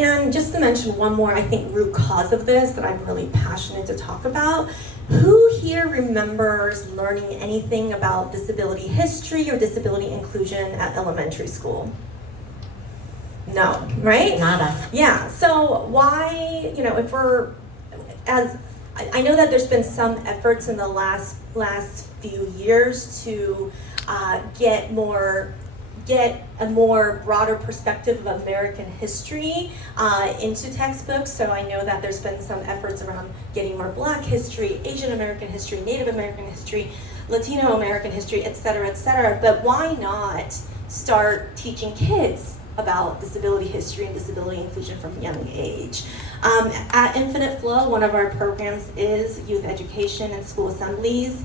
And just to mention one more, I think, root cause of this that I'm really passionate to talk about. Who here remembers learning anything about disability history or disability inclusion at elementary school? No, right? Nada. Yeah, so why, if we're, I know that there's been some efforts in the last few years to get a more broader perspective of American history into textbooks. So I know that there's been some efforts around getting more Black history, Asian American history, Native American history, Latino American history, et cetera, but why not start teaching kids about disability history and disability inclusion from a young age? At Infinite Flow, one of our programs is youth education and school assemblies.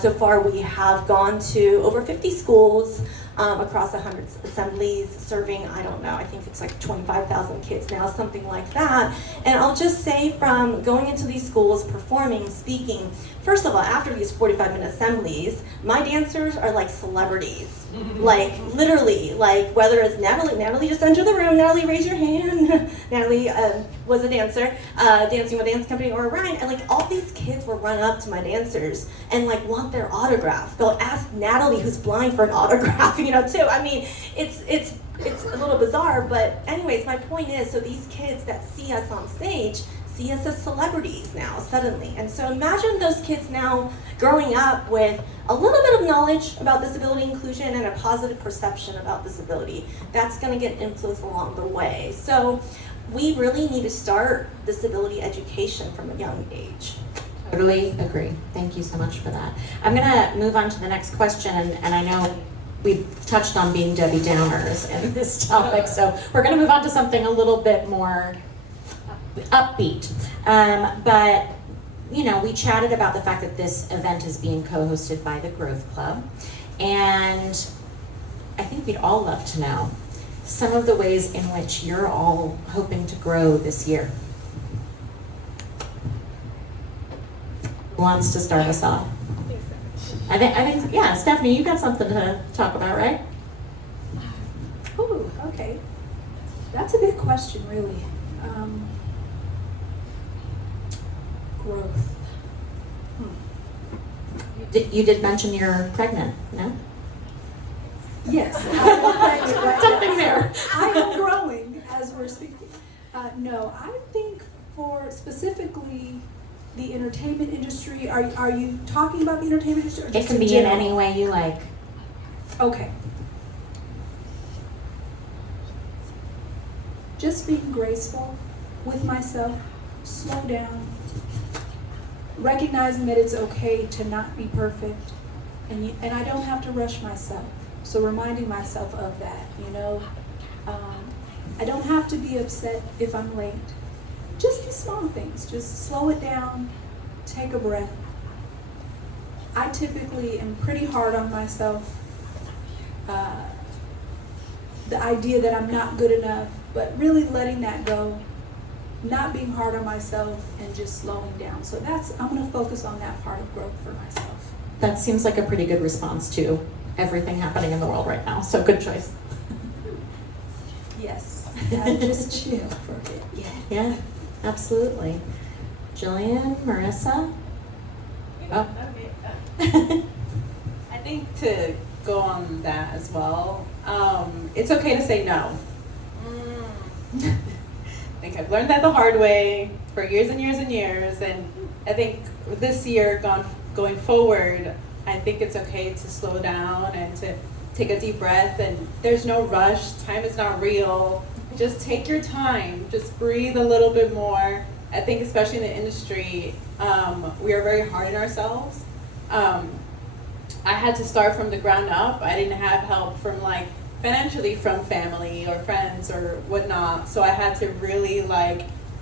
So far we have gone to over 50 schools across 100 assemblies, serving, I don't know, I think it's like 25,000 kids now, something like that. And I'll just say, from going into these schools, performing, speaking, first of all, after these 45-minute assemblies, my dancers are like celebrities. Like, literally, like, whether it's Natalie just entered the room, Natalie, raise your hand. Natalie was a dancer, dancing with a dance company, or Ryan, and like, all these kids will run up to my dancers and like want their autograph. They'll ask Natalie, who's blind, for an autograph, too. I mean, it's a little bizarre, but anyways, my point is, so these kids that see us on stage see us as celebrities now, suddenly. And so imagine those kids now growing up with a little bit of knowledge about disability inclusion and a positive perception about disability. That's gonna get influenced along the way. So we really need to start disability education from a young age. Totally agree. Thank you so much for that. I'm gonna move on to the next question, and I know we've touched on being Debbie Downers in this topic, so we're gonna move on to something a little bit more upbeat. But we chatted about the fact that this event is being co-hosted by the Growth Club, and I think we'd all love to know some of the ways in which you're all hoping to grow this year. Who wants to start us off? I think, yeah, Stephanie, you got something to talk about, right? Ooh, okay. That's a big question, really. Growth. You did mention you're pregnant, no? Yes. Something there. I am growing as we're speaking. No, I think for specifically the entertainment industry, are you talking about the entertainment industry? Or It just can be general? in any way you like. Okay. Just being graceful with myself, slow down, recognizing that it's okay to not be perfect, and I don't have to rush myself. So reminding myself of that, I don't have to be upset if I'm late. Just the small things, just slow it down, take a breath. I typically am pretty hard on myself. The idea that I'm not good enough, but really letting that go, not being hard on myself, and just slowing down. So I'm gonna focus on that part of growth for myself. That seems like a pretty good response to everything happening in the world right now, so good choice. Yes, just chill for a bit. Yeah, absolutely. Jillian, Marissa? Oh. I think to go on that as well, it's okay to say no. I think I've learned that the hard way for years and years and years, and I think this year going forward, I think it's okay to slow down and to take a deep breath, and there's no rush, time is not real. Just take your time, just breathe a little bit more. I think especially in the industry, we are very hard on ourselves. I had to start from the ground up. I didn't have help from financially from family or friends or whatnot, so I had to really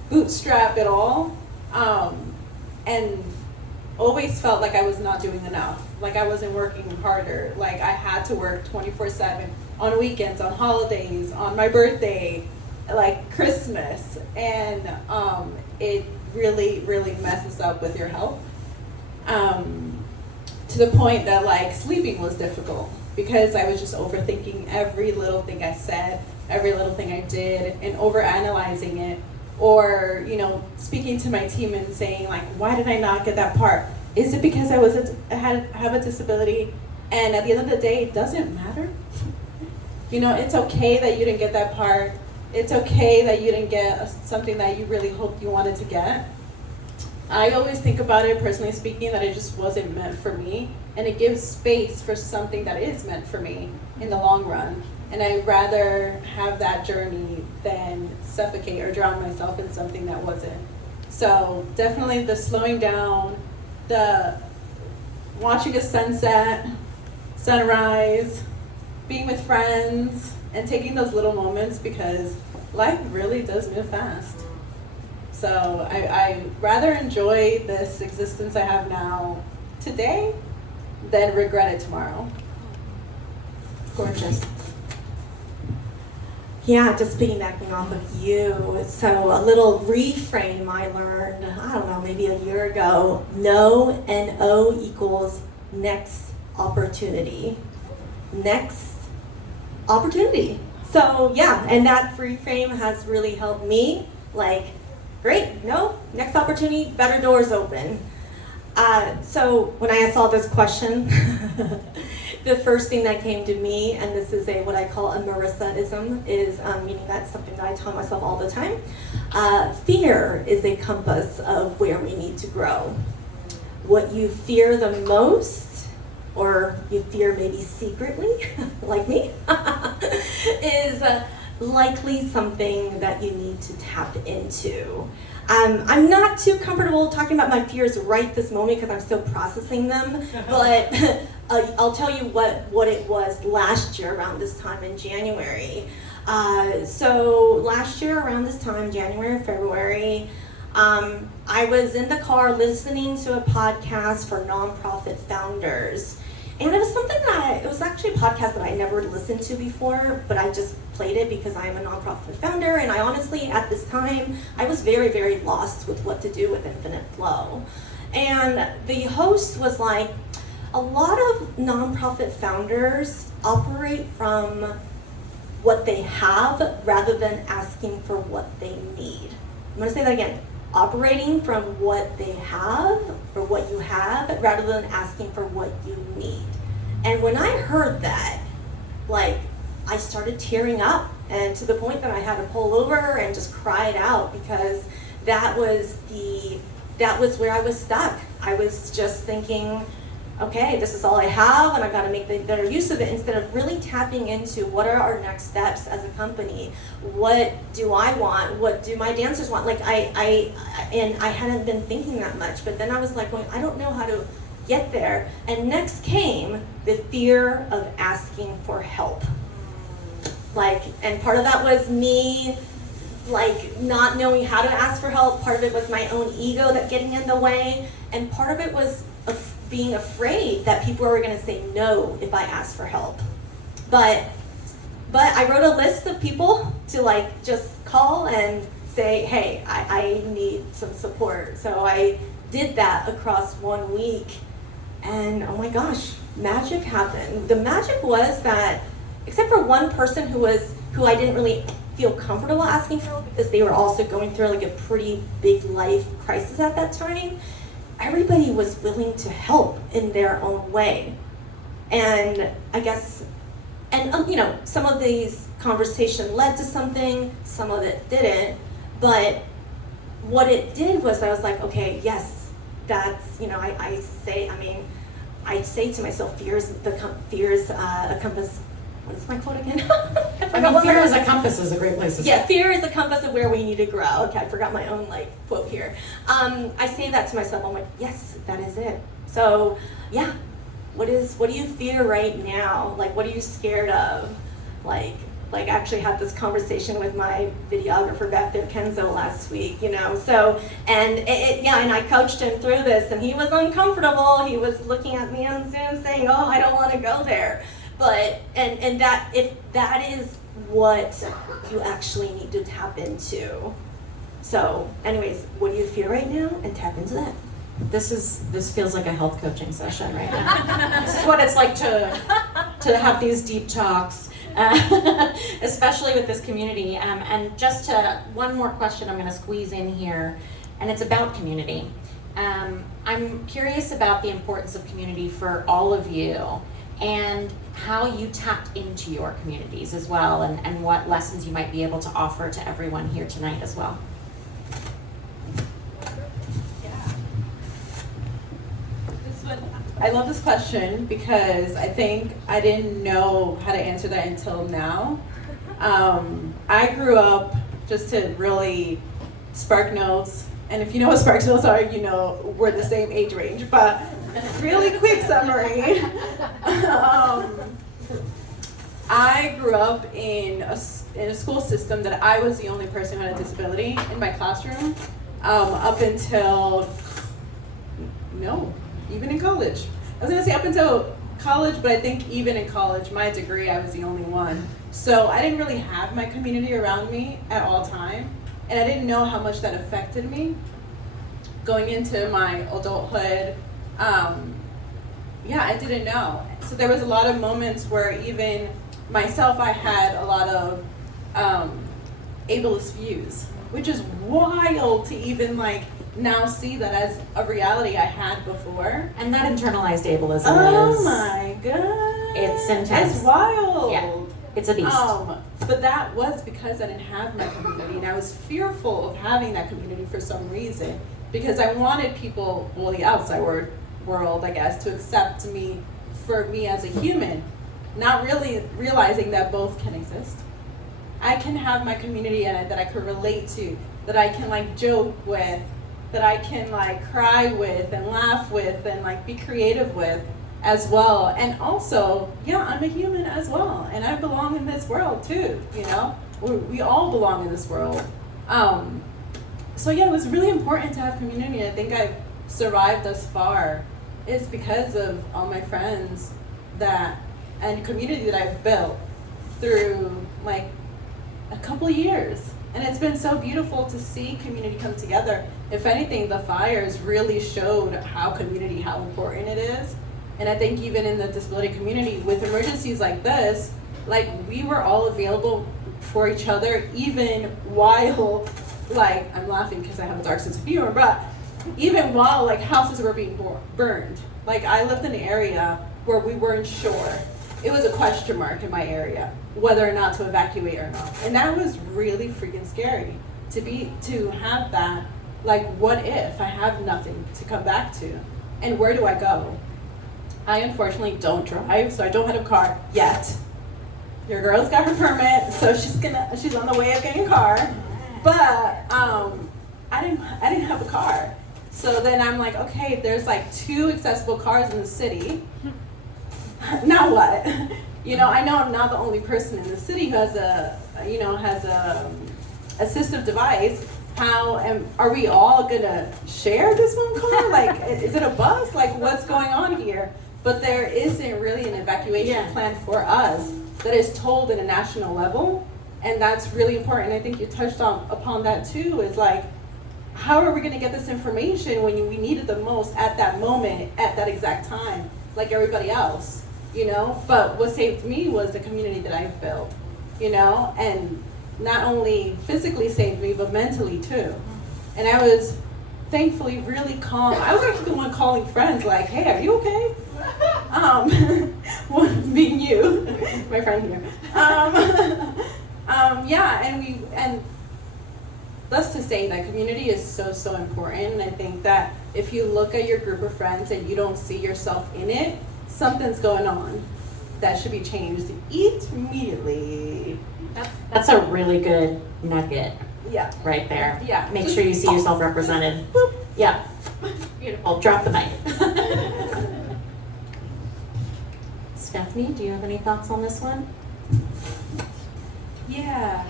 bootstrap it all, and always felt like I was not doing enough, like I wasn't working harder, like I had to work 24/7 on weekends, on holidays, on my birthday, like Christmas, and it really, really messes up with your health, to the point that sleeping was difficult because I was just overthinking every little thing I said, every little thing I did and overanalyzing it, or speaking to my team and saying like, why did I not get that part? Is it because I have a disability? And at the end of the day, it doesn't matter. It's okay that you didn't get that part. It's okay that you didn't get something that you really hoped you wanted to get. I always think about it, personally speaking, that it just wasn't meant for me, and it gives space for something that is meant for me in the long run. And I'd rather have that journey than suffocate or drown myself in something that wasn't. So definitely the slowing down, the watching a sunset, sunrise, being with friends, and taking those little moments, because life really does move fast. So I rather enjoy this existence I have now today than regret it tomorrow. Gorgeous. Yeah, just piggybacking off of you. So a little reframe I learned, I don't know, maybe a year ago. No, N-O equals next opportunity. Next opportunity. So yeah, and that reframe has really helped me. Like, great, no, next opportunity, better doors open. So when I saw this question, the first thing that came to me, and this is what I call a Marissa-ism, is meaning that's something that I tell myself all the time. Fear is a compass of where we need to grow. What you fear the most, or you fear maybe secretly, like me, is likely something that you need to tap into. I'm not too comfortable talking about my fears right this moment because I'm still processing them, but I'll tell you what it was last year around this time in January. So last year around this time, January, February, I was in the car listening to a podcast for nonprofit founders. And it was actually a podcast that I never listened to before, but I just played it because I am a nonprofit founder, and I honestly, at this time, I was very, very lost with what to do with Infinite Flow. And the host was like, a lot of nonprofit founders operate from what they have rather than asking for what they need. I'm gonna say that again. Operating from what they have or what you have rather than asking for what you need. And when I heard that, like, I started tearing up, and to the point that I had to pull over and just cry it out, because that was where I was stuck. I was just thinking, okay, this is all I have, and I've got to make the better use of it, instead of really tapping into what are our next steps as a company. What do I want? What do my dancers want? Like, I hadn't been thinking that much, but then I was like going, I don't know how to get there. And next came the fear of asking for help. Like, and part of that was me, like, not knowing how to ask for help. Part of it was my own ego that getting in the way, and part of it was being afraid that people were going to say no if I asked for help. But I wrote a list of people to, like, just call and say, hey, I need some support. So I did that across 1 week, and oh my gosh, magic happened. The magic was that, except for one person who I didn't really feel comfortable asking for help because they were also going through like a pretty big life crisis at that time, everybody was willing to help in their own way. And I guess, and some of these conversations led to something, some of it didn't, but what it did was I was like, okay, yes, that's, I say to myself, fear is a compass. What is my quote again? Fear as a compass is a great place to start. Yeah, fear is a compass of where we need to grow. Okay, I forgot my own quote here. I say that to myself. I'm like, yes, that is it. So yeah, what do you fear right now? Like, what are you scared of? Like I actually had this conversation with my videographer back there, Kenzo, last week. So and and I coached him through this, and he was uncomfortable. He was looking at me on Zoom saying, "Oh, I don't want to go there." But and that, if that is what you actually need to tap into. So anyways, what do you feel right now, and tap into that. This feels like a health coaching session right now. This is what it's like to have these deep talks. especially with this community. And just to, one more question I'm gonna squeeze in here, and it's about community. I'm curious about the importance of community for all of you and how you tapped into your communities as well, and what lessons you might be able to offer to everyone here tonight as well. I love this question because I think I didn't know how to answer that until now. I grew up, just to really spark notes, and if you know what spark notes are, you know we're the same age range, but really quick summary. I grew up in a school system that I was the only person who had a disability in my classroom, up until, no, even in college. I was gonna say up until college, but I think even in college, my degree, I was the only one. So I didn't really have my community around me at all time, and I didn't know how much that affected me. Going into my adulthood, I didn't know. So there was a lot of moments where even myself, I had a lot of ableist views, which is wild to even like now see that as a reality I had before. And that internalized ableism Oh is, my god. it's intense. It's wild. Yeah, it's a beast. But that was because I didn't have my community, and I was fearful of having that community for some reason, because I wanted people, well, the outside world, I guess, to accept me for me as a human, not really realizing that both can exist. I can have my community that I could relate to, that I can like joke with, that I can like cry with and laugh with and like be creative with as well. And also, yeah, I'm a human as well, and I belong in this world too, you know? We all belong in this world. So yeah, it was really important to have community. I think I've survived thus far is because of all my friends and community that I've built through like a couple of years. And it's been so beautiful to see community come together. If anything, the fires really showed how important it is. And I think even in the disability community, with emergencies like this, like we were all available for each other, even while, like, I'm laughing because I have a dark sense of humor, but even while like houses were being burned. Like I lived in an area where we weren't sure. It was a question mark in my area, whether or not to evacuate or not. And that was really freaking scary to have that, like, what if I have nothing to come back to? And where do I go? I unfortunately don't drive, so I don't have a car yet. Your girl's got her permit, so she's on the way of getting a car. But I didn't have a car. So then I'm like, okay, there's like 2 accessible cars in the city. Now what? You know, I know I'm not the only person in the city who has a assistive device. Are we all gonna share this one car? Like, is it a bus? Like, what's going on here? But there isn't really an evacuation plan for us that is told at a national level, and that's really important. I think you touched upon that too. Is like, how are we gonna get this information when we need it the most at that moment, at that exact time, like everybody else? You know, but what saved me was the community that I've built, you know, and not only physically saved me, but mentally too. And I was thankfully really calm. I was actually the one calling friends like, hey, are you okay? One being you, my friend here. And thus to say that community is so important. And I think that if you look at your group of friends and you don't see yourself in it, something's going on that should be changed immediately. That's a really good nugget. Yeah. Right there. Yeah. Make sure you see yourself represented. Boop. Yeah. Beautiful. Drop the mic. Stephanie, do you have any thoughts on this one? Yeah.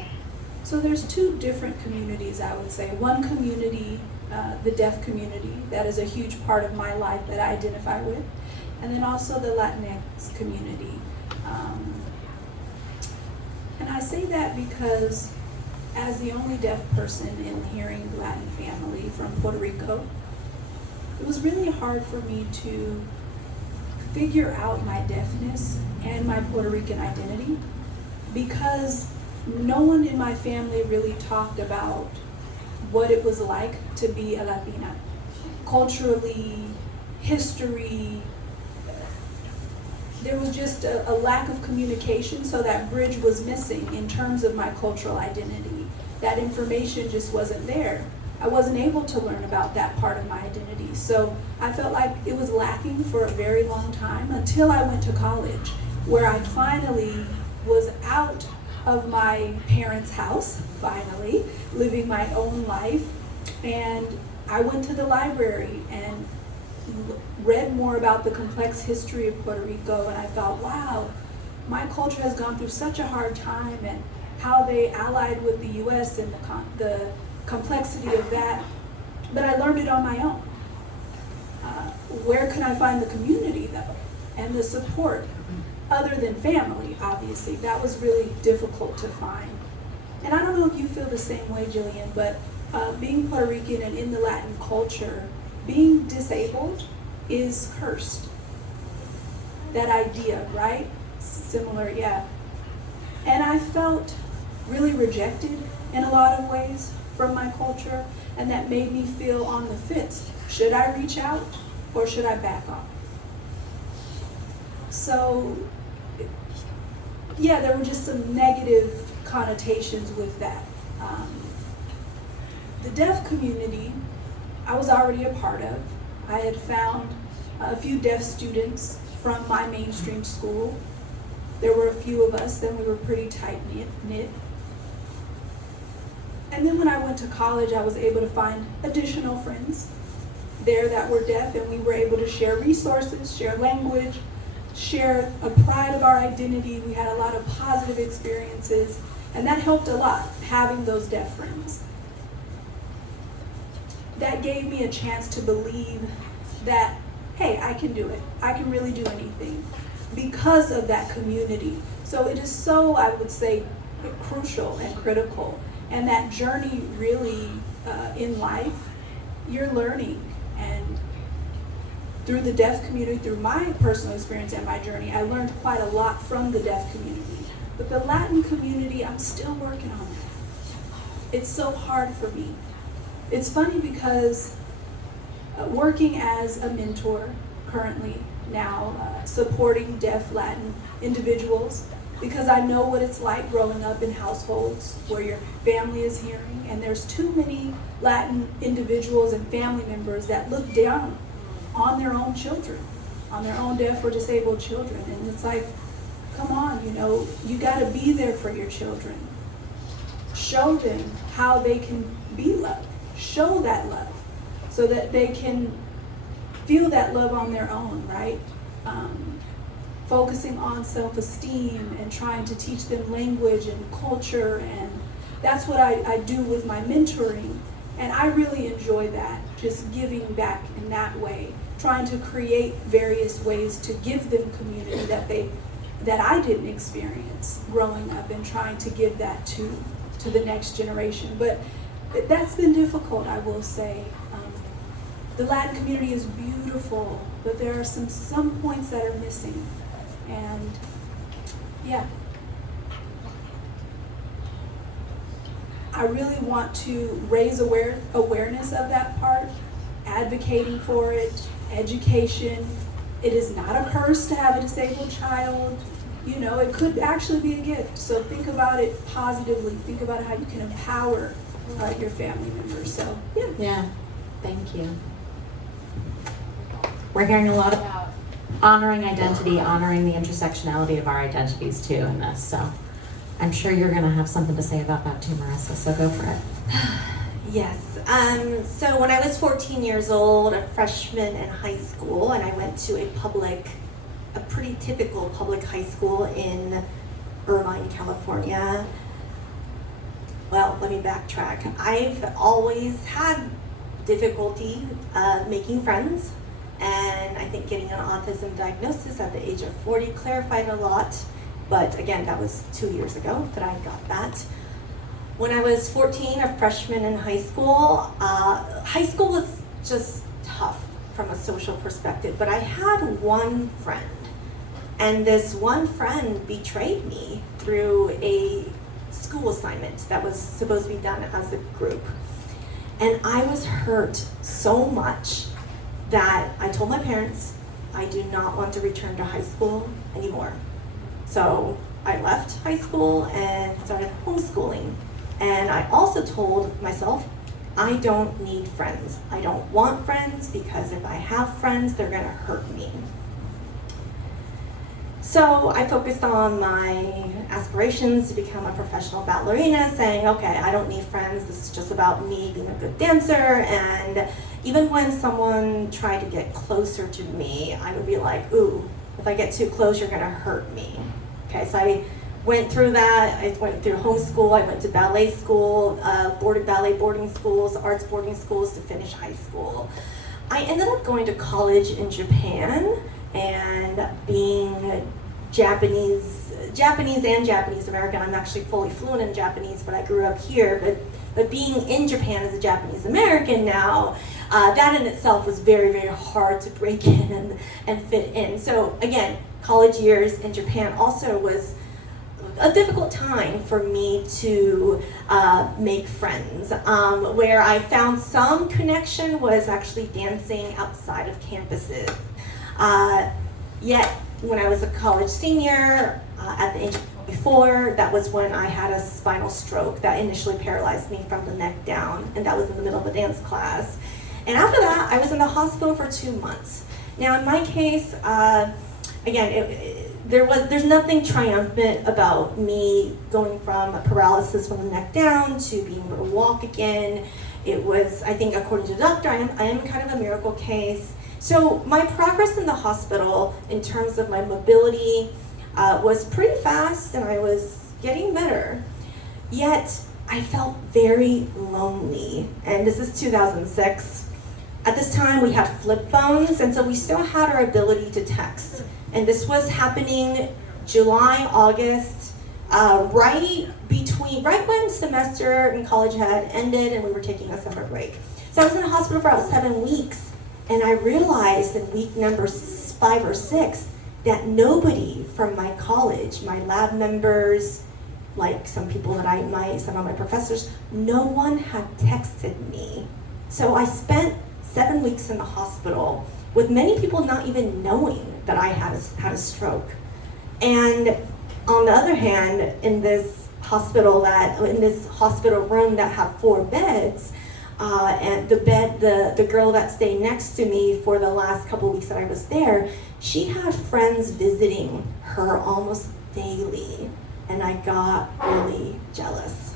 So there's 2 different communities, I would say. One community, the deaf community, that is a huge part of my life that I identify with. And then also the Latinx community. And I say that because as the only deaf person in the hearing Latin family from Puerto Rico, it was really hard for me to figure out my deafness and my Puerto Rican identity. because no one in my family really talked about what it was like to be a Latina. Culturally, history, there was just a lack of communication, so that bridge was missing in terms of my cultural identity. That information just wasn't there. I wasn't able to learn about that part of my identity. So I felt like it was lacking for a very long time until I went to college, where I finally was out of my parents' house, finally, living my own life. And I went to the library and read more about the complex history of Puerto Rico, and I thought, wow, my culture has gone through such a hard time, and how they allied with the U.S. and the complexity of that. But I learned it on my own. Where can I find the community, though, and the support, other than family, obviously? That was really difficult to find. And I don't know if you feel the same way, Jillian, but being Puerto Rican and in the Latin culture, being disabled is cursed. That idea, right? Similar, yeah. And I felt really rejected in a lot of ways from my culture, and that made me feel on the fence. Should I reach out or should I back off? So, yeah, there were just some negative connotations with that. The deaf community, I was already a part of. I had found a few deaf students from my mainstream school. There were a few of us, then we were pretty tight-knit. And then when I went to college, I was able to find additional friends there that were deaf, and we were able to share resources, share language, share a pride of our identity. We had a lot of positive experiences, and that helped a lot, having those deaf friends. That gave me a chance to believe that, hey, I can do it. I can really do anything because of that community. So it is so, I would say, crucial and critical. And that journey really in life, you're learning. And through the deaf community, through my personal experience and my journey, I learned quite a lot from the deaf community. But the Latin community, I'm still working on that. It's so hard for me. It's funny because working as a mentor currently now, supporting deaf Latin individuals, because I know what it's like growing up in households where your family is hearing, and there's too many Latin individuals and family members that look down on their own children, on their own deaf or disabled children. And it's like, come on, you gotta be there for your children. Show them how they can be loved. Show that love so that they can feel that love on their own, right? Focusing on self-esteem and trying to teach them language and culture, and that's what I do with my mentoring. And I really enjoy that, just giving back in that way, trying to create various ways to give them community that I didn't experience growing up, and trying to give that to the next generation. But that's been difficult, I will say. The Latin community is beautiful, but there are some points that are missing. And yeah, I really want to raise awareness of that part, advocating for it, education. It is not a curse to have a disabled child. It could actually be a gift. So think about it positively. Think about how you can empower your family members. So yeah. Yeah, thank you. We're hearing a lot about honoring identity, honoring the intersectionality of our identities too in this. So I'm sure you're going to have something to say about that too, Marissa. So go for it. Yes. So when I was 14 years old, a freshman in high school, and I went to a pretty typical public high school in Irvine, California. Well, let me backtrack. I've always had difficulty making friends, and I think getting an autism diagnosis at the age of 40 clarified a lot. But again, that was 2 years ago that I got that. When I was 14, a freshman in high school was just tough from a social perspective, but I had one friend, And this one friend betrayed me through a school assignment that was supposed to be done as a group. And I was hurt so much that I told my parents I do not want to return to high school anymore. So I left high school and started homeschooling. And I also told myself, I don't need friends. I don't want friends because if I have friends, they're gonna hurt me. So I focused on my aspirations to become a professional ballerina, saying, okay, I don't need friends. This is just about me being a good dancer. And even when someone tried to get closer to me, I would be like, ooh, if I get too close, you're gonna hurt me. Okay, so I went through that. I went through homeschool. I went to ballet school, ballet boarding schools, arts boarding schools to finish high school. I ended up going to college in Japan and being Japanese and Japanese American. I'm actually fully fluent in Japanese, but I grew up here. But being in Japan as a Japanese American now, that in itself was very, very hard to break in and fit in. So again, college years in Japan also was a difficult time for me to make friends. Where I found some connection was actually dancing outside of campuses. Yet, when I was a college senior, at the age of 24, that was when I had a spinal stroke that initially paralyzed me from the neck down, and that was in the middle of a dance class. And after that, I was in the hospital for 2 months. Now, in my case, again, there's nothing triumphant about me going from a paralysis from the neck down to being able to walk again. It was, I think, according to the doctor, I am kind of a miracle case. So my progress in the hospital in terms of my mobility was pretty fast, and I was getting better. Yet I felt very lonely, and this is 2006. At this time we had flip phones, and so we still had our ability to text. And this was happening July, August, right when semester in college had ended and we were taking a summer break. So I was in the hospital for about 7 weeks, and I realized in week number 5 or 6 that nobody from my college, my lab members, like some people that some of my professors, no one had texted me. So I spent 7 weeks in the hospital with many people not even knowing that I had a stroke. And on the other hand, in this hospital room that had 4 beds, and the girl that stayed next to me for the last couple weeks that I was there, she had friends visiting her almost daily, and I got really jealous.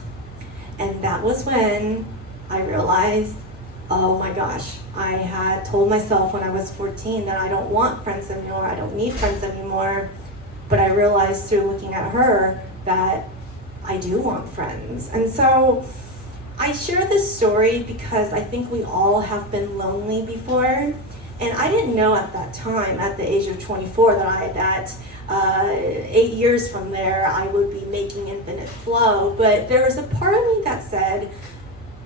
And that was when I realized, oh my gosh, I had told myself when I was 14 that I don't want friends anymore, I don't need friends anymore, but I realized through looking at her that I do want friends. And so I share this story because I think we all have been lonely before, and I didn't know at that time, at the age of 24, that 8 years from there I would be making infinite flow. But there was a part of me that said,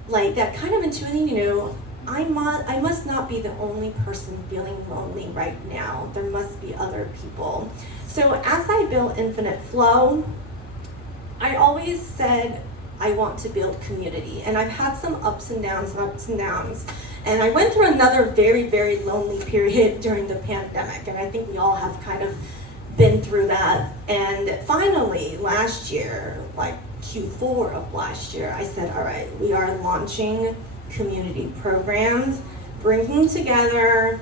like, that kind of intuitively knew, I must not be the only person feeling lonely right now. There must be other people. So as I built infinite flow, I always said I want to build community. And I've had some ups and downs. And I went through another very, very lonely period during the pandemic. And I think we all have kind of been through that. And finally, last year, like Q4 of last year, I said, all right, we are launching community programs, bringing together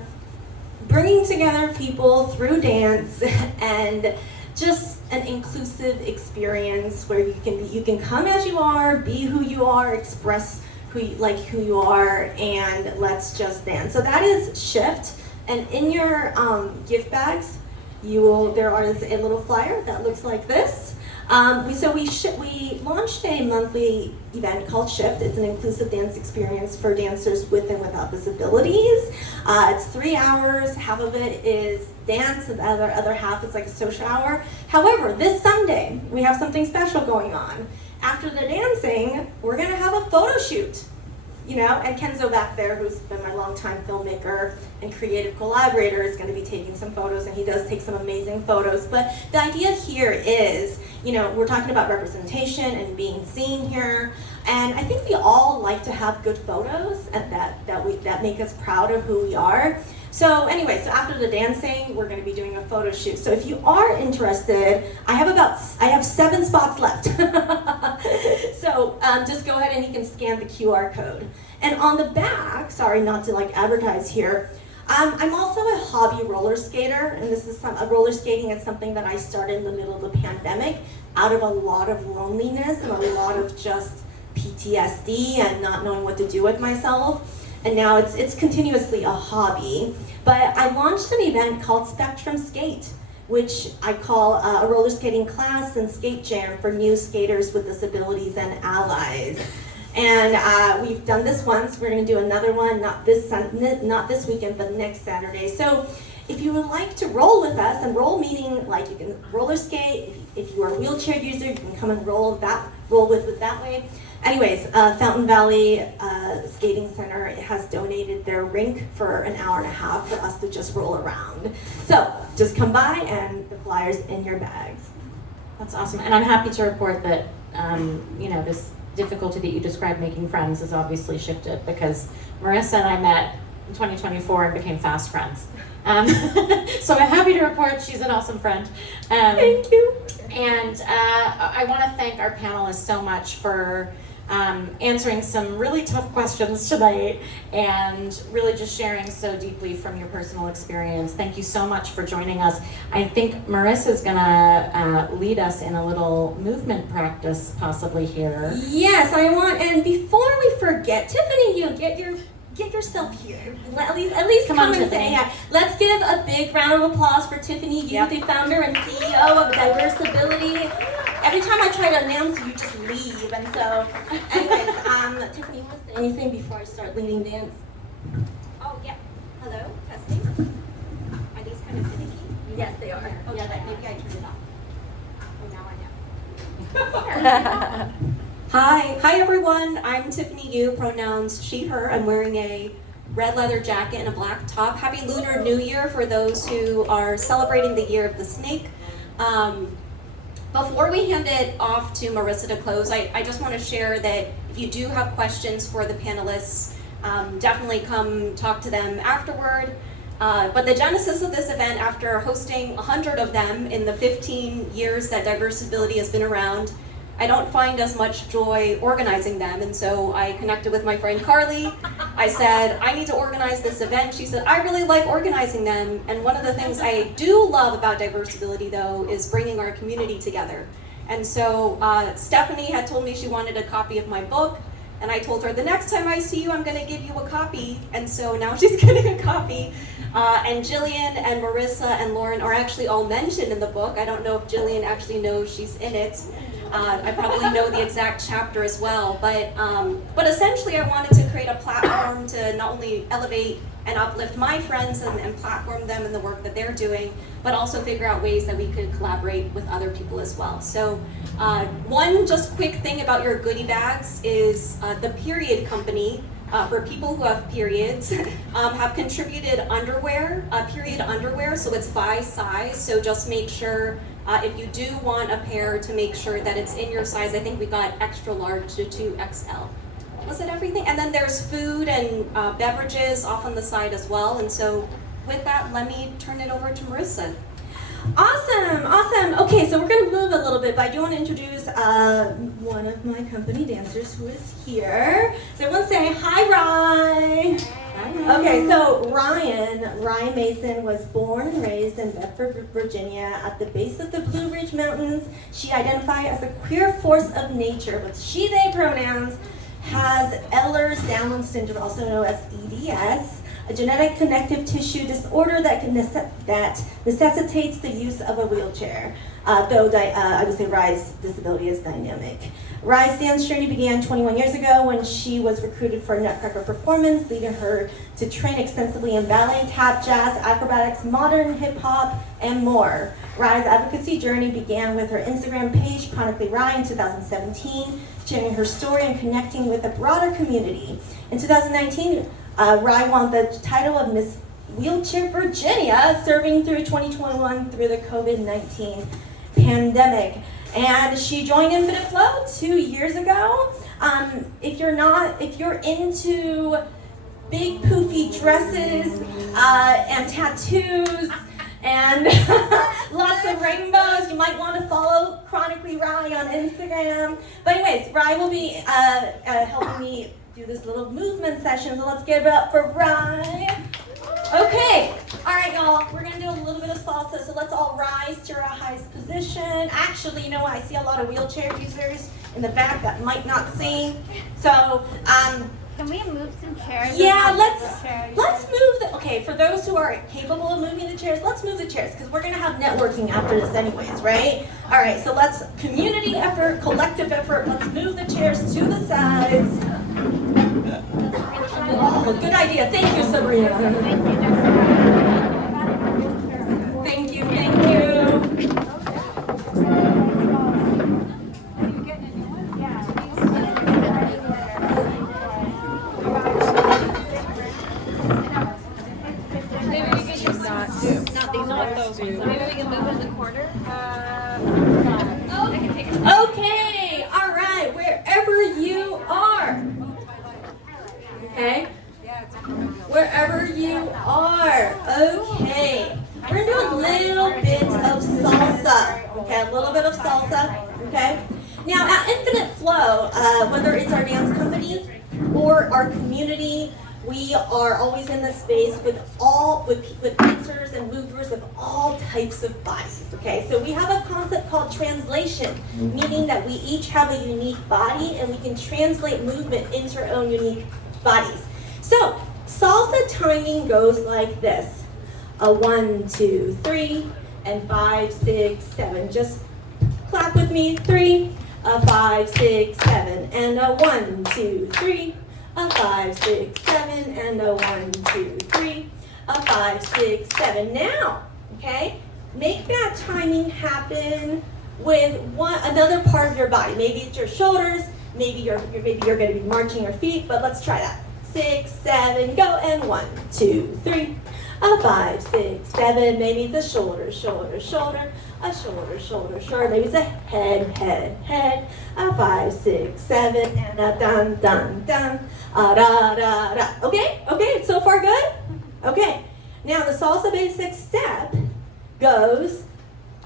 people through dance and just an inclusive experience where you can come as you are, be who you are, express who you are, and let's just dance. So that is Shift. And in your gift bags, there is a little flyer that looks like this. We launched a monthly event called Shift. It's an inclusive dance experience for dancers with and without disabilities. It's 3 hours. Half of it is dance, and the other half is like a social hour. However, this Sunday, we have something special going on. After the dancing, we're gonna have a photo shoot. and Kenzo back there, who's been my longtime filmmaker and creative collaborator, is going to be taking some photos, and he does take some amazing photos. But the idea here is, we're talking about representation and being seen here, and I think we all like to have good photos and that make us proud of who we are. So anyway, so after the dancing, we're going to be doing a photo shoot. So if you are interested, I have 7 spots left. So just go ahead and you can scan the QR code. And on the back, sorry not to advertise here, I'm also a hobby roller skater, and this is roller skating is something that I started in the middle of the pandemic out of a lot of loneliness and a lot of just PTSD and not knowing what to do with myself. And now it's continuously a hobby. But I launched an event called Spectrum Skate, which I call a roller skating class and skate jam for new skaters with disabilities and allies. And we've done this once. We're going to do another one, not this weekend, but next Saturday. So if you would like to roll with us, and roll meaning you can roller skate. If you are a wheelchair user, you can come and roll with it that way. Anyways, Fountain Valley Skating Center has donated their rink for an hour and a half for us to just roll around. So just come by, and the flyer's in your bags. That's awesome, and I'm happy to report that this difficulty that you described making friends has obviously shifted, because Marissa and I met in 2024 and became fast friends. So I'm happy to report she's an awesome friend. Thank you. And I want to thank our panelists so much for answering some really tough questions tonight and really just sharing so deeply from your personal experience. Thank you so much for joining us. I think Marissa's gonna lead us in a little movement practice possibly here. Yes, and before we forget, Tiffany, you get yourself here. At least come and say hi. Let's give a big round of applause for Tiffany Yu, the founder and CEO of Diversability. Every time I try to announce you, just leave. And so, anyways, Tiffany, you want to say anything before I start leading dance? Oh, yeah. Hello, testing. Are these kind of finicky? Yes, they are. Oh, Yeah, maybe I turned it off. Oh, now I know. Hi everyone. I'm Tiffany Yu, pronouns she, her. I'm wearing a red leather jacket and a black top. Happy Lunar New Year for those who are celebrating the Year of the Snake. Before we hand it off to Marissa to close, I just want to share that if you do have questions for the panelists, definitely come talk to them afterward. But the genesis of this event, after hosting 100 of them in the 15 years that Diversability has been around, I don't find as much joy organizing them, and so I connected with my friend Carly. I said, I need to organize this event. She said, I really like organizing them, and one of the things I do love about Diversability, though, is bringing our community together. And so Stephanie had told me she wanted a copy of my book, and I told her, the next time I see you, I'm going to give you a copy, and so now she's getting a copy. And Jillian and Marissa and Lauren are actually all mentioned in the book. I don't know if Jillian actually knows she's in it. I probably know the exact chapter as well, but essentially I wanted to create a platform to not only elevate and uplift my friends and platform them in the work that they're doing, but also figure out ways that we could collaborate with other people as well. So one just quick thing about your goodie bags is the Period Company, for people who have periods, have contributed underwear, period underwear, so it's by size, so just make sure if you do want a pair to make sure that it's in your size. I think we got extra large to 2XL. Was it everything? And then there's food and beverages off on the side as well. And so with that, let me turn it over to Marissa. Awesome. Okay, so we're going to move a little bit, but I do want to introduce one of my company dancers who is here. So everyone say, hi, Rye. Hi. Okay, so Ryan Mason was born and raised in Bedford, Virginia, at the base of the Blue Ridge Mountains. She identifies as a queer force of nature with she/they pronouns, has Ehlers-Danlos syndrome, also known as EDS, a genetic connective tissue disorder that that necessitates the use of a wheelchair. Though I would say Rye's disability is dynamic. Rye's dance journey began 21 years ago when she was recruited for a Nutcracker performance, leading her to train extensively in ballet, tap, jazz, acrobatics, modern hip hop, and more. Rye's advocacy journey began with her Instagram page, Chronically Rye, in 2017, sharing her story and connecting with a broader community. In 2019, Rye won the title of Miss Wheelchair Virginia, serving through 2021 through the COVID-19 pandemic. And she joined Infinite Flow 2 years ago. If you're into big poofy dresses and tattoos and lots of rainbows, you might want to follow Chronically Rye on Instagram. But anyways, Rye will be helping me do this little movement session, so let's give it up for Rye. Okay, all right, y'all, we're gonna do a little bit of salsa, so let's all rise to our highest position. Actually, you know what, I see a lot of wheelchair users in the back that might not sing, so, Can we move some chairs? yeah, let's move okay, for those who are capable of moving the chairs, let's move the chairs, because we're gonna have networking after this anyways, right? All right, so let's, community effort, collective effort, let's move the chairs to the sides. Oh, good idea. Thank you, Sabrina. Thank you, thank you. Maybe we can just not those ones. Maybe we can move in the corner. I can take it. Okay, all right, wherever you are. Okay? Wherever you are. Okay. We're gonna do a little bit of salsa. Okay, a little bit of salsa. Okay? Now, at Infinite Flow, whether it's our dance company or our community, we are always in the space with dancers and movers of all types of bodies. Okay, so we have a concept called translation, meaning that we each have a unique body and we can translate movement into our own unique bodies. So, salsa timing goes like this. A 1, 2, 3, and 5, 6, 7. Just clap with me. 3, a 5, 6, 7, and a 1, 2, 3, a 5, 6, 7, and a 1, 2, 3, a 5, 6, 7. Now, okay, make that timing happen with another part of your body. Maybe it's your shoulders, maybe you're going to be marching your feet, but let's try that. 6, 7, go, and 1, 2, 3, a 5, 6, 7. Maybe it's a shoulder, shoulder, shoulder, a shoulder, shoulder, shoulder. Maybe it's a head, head, head. A 5, 6, 7, and a dun, dun, dun. Da, da, da. Okay, so far good? Okay. Now the salsa basic step goes.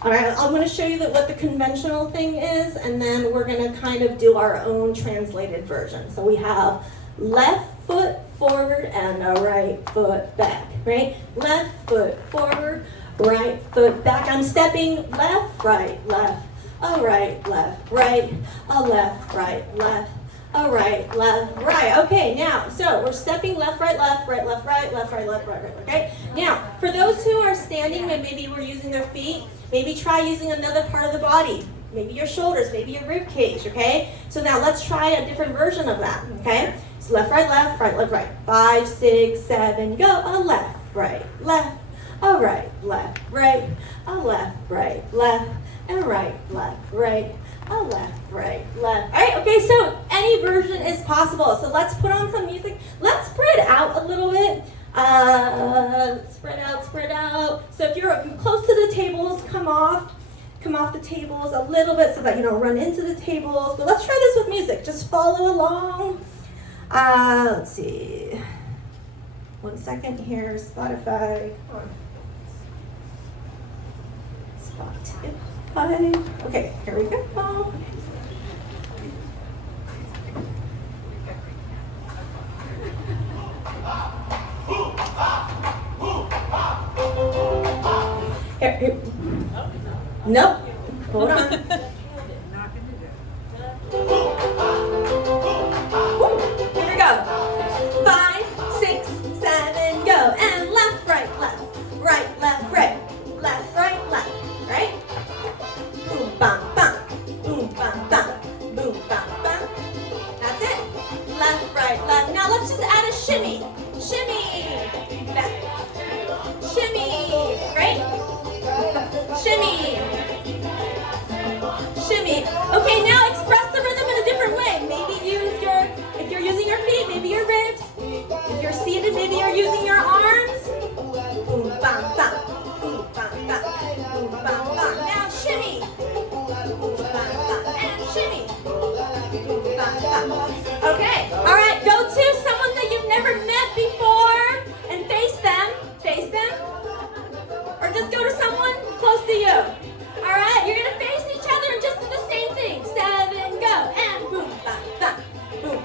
All right, I'm going to show you what the conventional thing is, and then we're going to kind of do our own translated version. So we have left foot forward and a right foot back, right? Left foot forward, right foot back. I'm stepping left, right, left, a right, left, right, a left, right, left, a right, left, right. Okay, now, so we're stepping left, right, left, right, left, right, left, right, left, right, right, okay? Now, for those who are standing and maybe we're using their feet, maybe try using another part of the body. Maybe your shoulders, maybe your rib cage, okay? So now let's try a different version of that, okay? So left, left, right. 5, 6, 7, go. A left, left, a right, left, a left, left, and right, left, a left, left. All right, okay, so any version is possible. So let's put on some music. Let's spread out a little bit. Spread out. So if you're close to the tables, come off the tables a little bit so that you don't run into the tables. But let's try this with music. Just follow along. Let's see. 1 second here, Spotify. Spotify. Okay, here we go. Here. Nope. Hold on. Here we go. 5, 6, 7, go. Now let's just add a shimmy. Shimmy. Back. Shimmy. Right? Shimmy. Shimmy. Okay, now express the rhythm in a different way. Maybe if you're using your feet, maybe your ribs. If you're seated, maybe you're using your arms. Boom, bam, bam. Boom, bam, bam. Boom, bam, bam. Now shimmy. Boom, bam, bam. And shimmy. Boom, bam, bam. Okay, all right, go to someone that you've never met before and face them. Face them. Or just go to someone close to you. All right, you're gonna face each other and just do the same thing. 7, go, and boom, bam, bam, boom,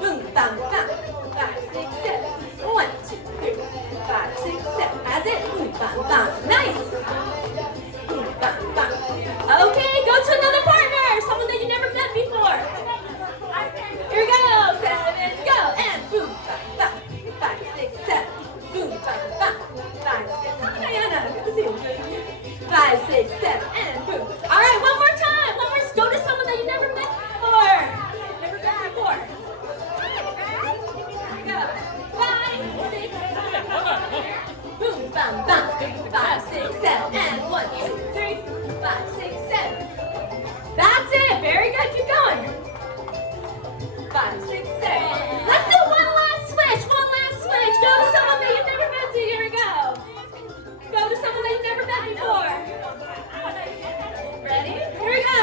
boom, bam, bam. 5, 6, 7. 1, 2, 3, 5, 6, 7. That's it. Boom, bam, bam. Nice. Boom, bam, bam. Okay, go to another partner, someone that you never met before. Here we go. 7, go, and boom, bam, bam. 5, 6, 7. Boom, bam, bam. 5, 6. Hi, Diana. Good to see you. 5, 6, 7, and boom. All right, one more time. One more. Go to someone that you never met before. Never met before. Here we go. 5, 6, 7. Boom, bam, bam. 5, 6, 7, and 1, 2, 3, 5, 6, 7. That's it. Very good. Keep going. 5, 6, 7. Let's do one last switch. One last switch. Go to someone that you've never met to. Here we go. Go to someone that you've never met before. Ready? Here we go.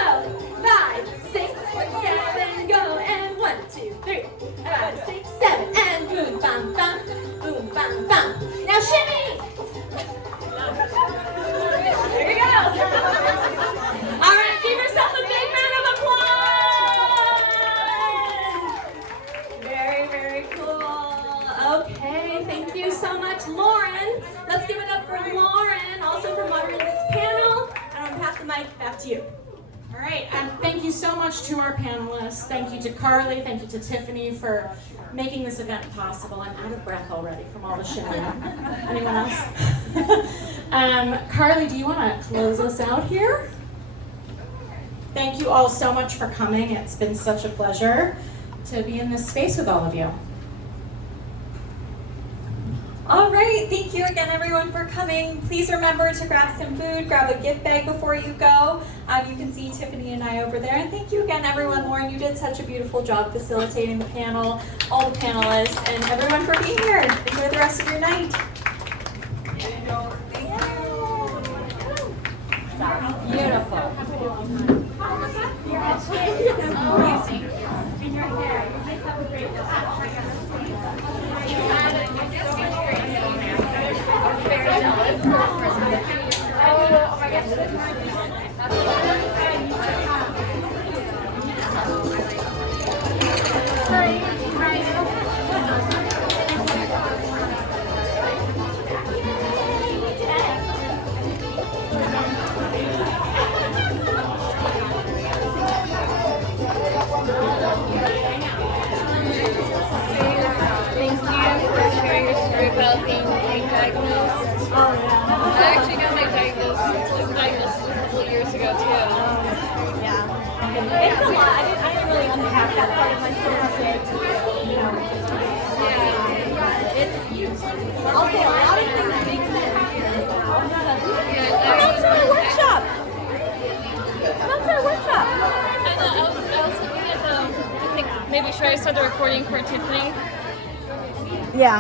5, 6, 7, go, and 1, 2, 3, 5, 6, 7, and boom, bam, bam, boom, bam, bam. Now shimmy. Here we go. All right, give yourself a big round of applause. Very, very cool. Okay, thank you so much, Lauren. Let's give it up for Lauren, also for moderating this panel. And I'm gonna pass the mic back to you. All right, thank you so much to our panelists. Thank you to Carly, thank you to Tiffany for making this event possible. I'm out of breath already from all the shimmying. Anyone else? Carly, do you want to close us out here? Thank you all so much for coming. It's been such a pleasure to be in this space with all of you. All right, thank you again everyone for coming. Please remember to grab some food, grab a gift bag before you go. You can see Tiffany and I over there. And thank you again everyone. Lauren, you did such a beautiful job facilitating the panel, all the panelists, and everyone for being here. Enjoy the rest of your night. About being diagnosed. Oh yeah. I actually got my diagnosis a couple years ago too. Yeah. It's a lot. I didn't really unpack that part of my story. I'll say a lot of things make sense. Come out to our workshop. Come out to our workshop. I was looking at I think maybe should I start the recording for Tiffany? Yeah.